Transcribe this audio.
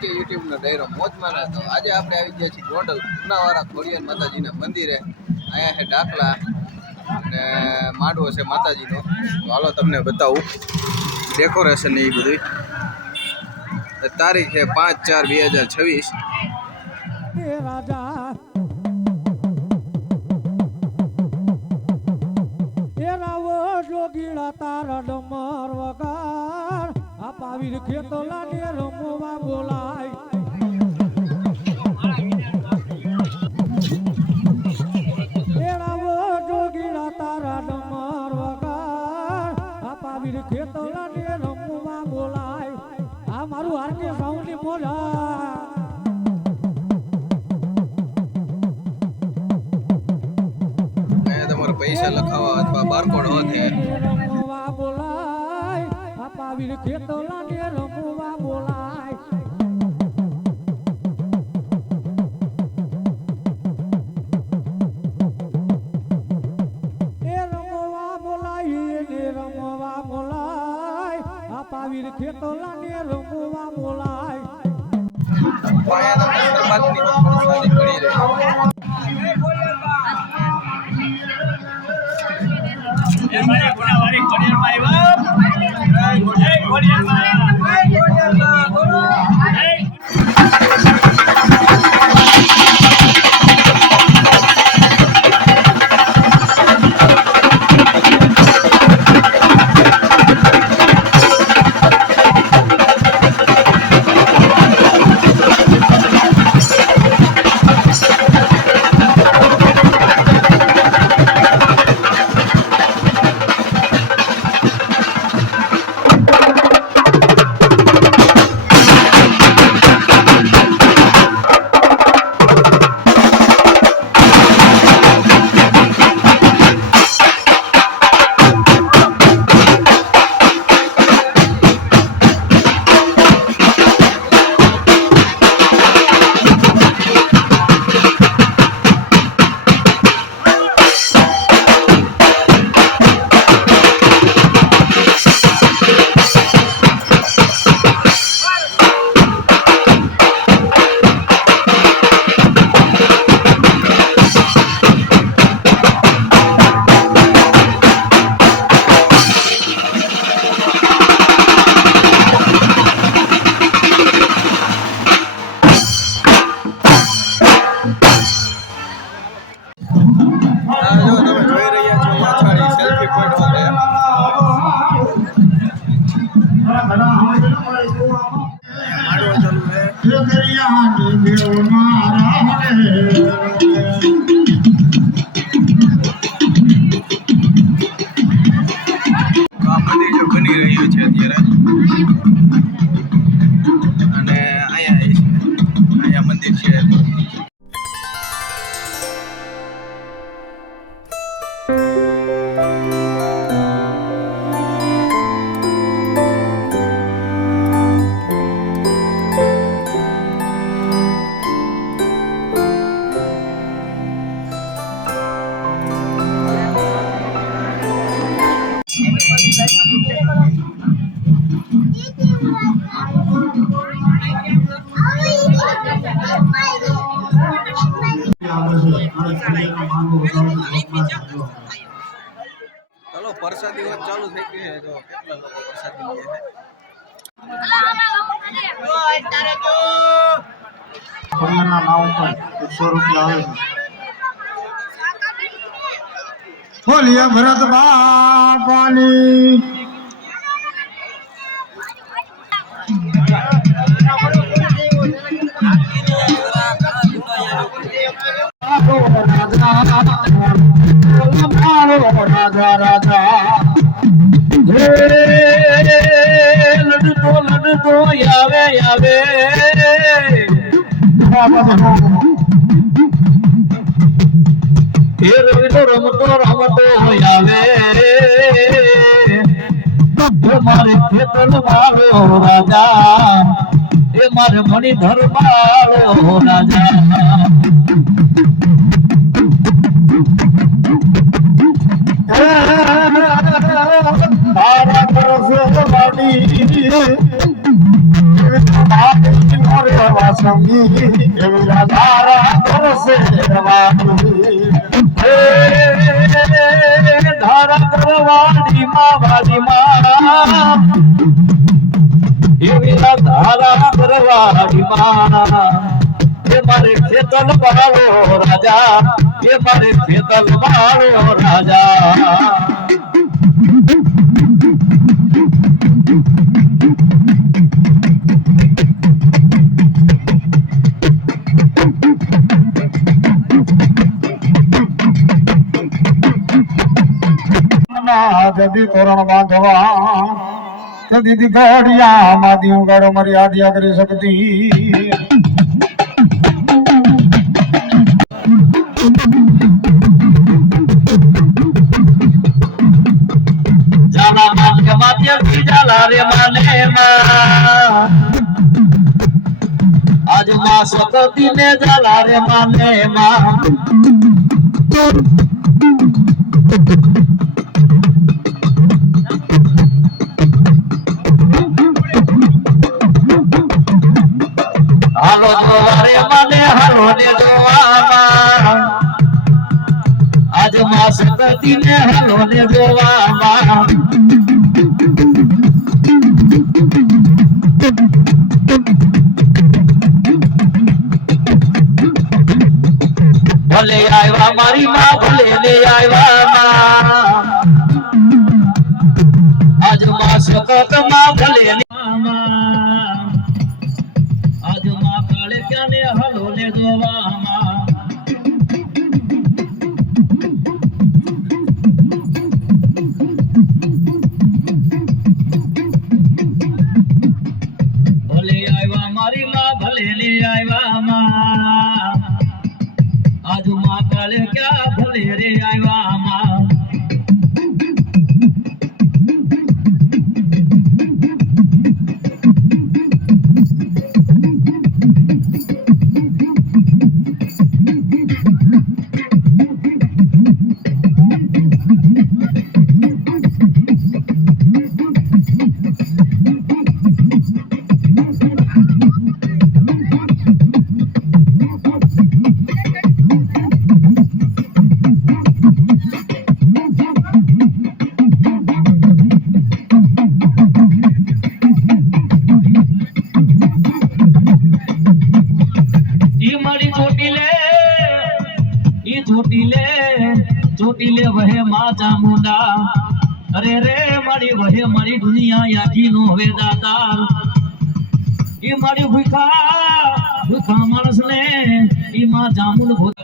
કે યુટ્યુબનો ડાયરો મોજમાં તો આજે આપણે આવી ગયા છીએ ગોંડલ ઉનાવાળા ખોડિયાર માતાજીના મંદિરે. અહીંયા છે ડાકલા અને માંડવો છે માતાજીનો. તો હાલો તમને બતાવું ડેકોરેશન એ બધું. તારીખ છે 5/4/2026. ખેતોલા ને રમવા બોલાય જોગીડા તારા ડમર વગાર આ પાવીર ખેતોલા ને રમવા બોલાય. આ મારું આરકે સાઉન્ડ ની મોજા તમારે પૈસા લખાવા અથવા બારકોડ હોતે રમવા બોલાય. આ પાવીર ખેતોલા ને રમવા બોલાય. પાવીર ખેતોલા ને રમવા બોલાય. બની રહ્યું છે અત્યારે અને અહીંયા મંદિર છે. ચલો પ્રસાદી વાત ચાલુ થઈ ગઈ છે. તો કેટલા લોકો પ્રસાદી લે છે. કોઈના નામ પર 100 રૂપિયા આવે છે. બોલીએ ભરત બાપાની. રાજા રાજા લડતો આવે આવે એ રવિનો રમતો આવે મારે ખેતર મારો રાજા એ મારે મણિધર મારો રાજા. તારા કરશે વાડી મારે સંગી એવી રાધારા કરશે વાલી ધારા કરવાડી માં એવી ધારા કરવાડી એ મારે ખેતલ વાળો રાજા એ મારે ખેતલ વાળો રાજા જદી તોરણ બાંધવા જદી ઘડિયા માદી ઉગાડો મર્યાદા કરી શકતી જાલા માથે માથે જાલા રે માને આજ માં સતતી ને જાલા રે માને હાલો જોવારે મને હાલો ને જોવામાં આજ માં સતતી ને હાલો ને જોવામાં ભલે આવ્યા મારી માં ભલે ને આવ્યા આજ માં સતત માં ભલે ને આજ માં કાળે ક્યાં ને હાલો ને જોવામાં ભલે આવ્યા મારી માં ભલે ને આવ્યા આજ માં કાળે ક્યાં ભલે રે આવ્યા ચોટીલે વહે માં ચામુંડા અરે રે મારી વહે મારી દુનિયા યાથી નો હવે દાતાર એ મારી ભૂખા માણસ ને ઈ માં ચામુંડ